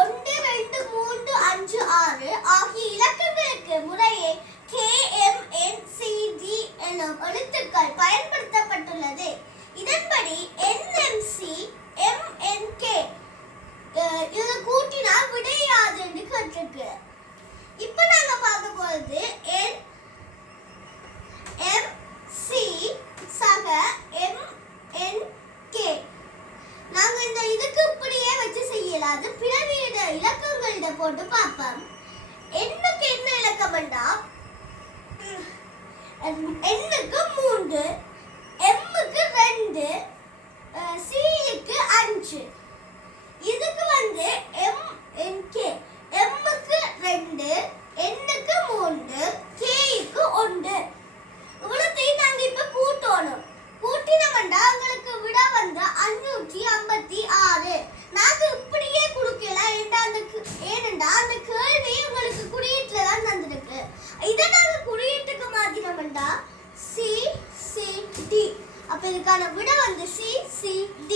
1 2 3 5 6 ஆகிய இலக்கங்களுக்கு முறையே KMNCD எனும் எழுத்துக்கள் பயன்படுத்தப்பட்டுள்ளது. இதன்படி NMC MNK இது கூட்டினால் விடை யாதுன்னு கேட்டிருக்கு. இப்போ நாங்க பார்க்க போறது NMC சக MNK. நாங்க இந்த இதுக்கு இப்படியே வச்சு செய்யலாம். அது பிறகு இலக்கங்கள்ட போட்டு பார்ப்போம். எண்ணுக்கு என்ன இலக்கம்டா எண்ணுக்கு 3, எம்முக்கு 2, சிக்கு 5. இதுக்கு வந்து MNK எம்முக்கு 2, எண்ணுக்கு 3, கேக்கு 1. இவ்வளத்தையும் நாங்க இப்ப கூட்டணும். கூட்டினோம்னா உங்களுக்கு விட வந்து 556. நாங்க இப்படியே கொடுக்கலாம். ஏனென்றா அந்த கேள்வி உங்களுக்கு குறியீட்டுல தான் தந்திருக்கு. இதை நாங்க குறியீட்டுக்கு மாத்தினோம்னா CCD. அப்ப இதுக்கான விட வந்து CCD.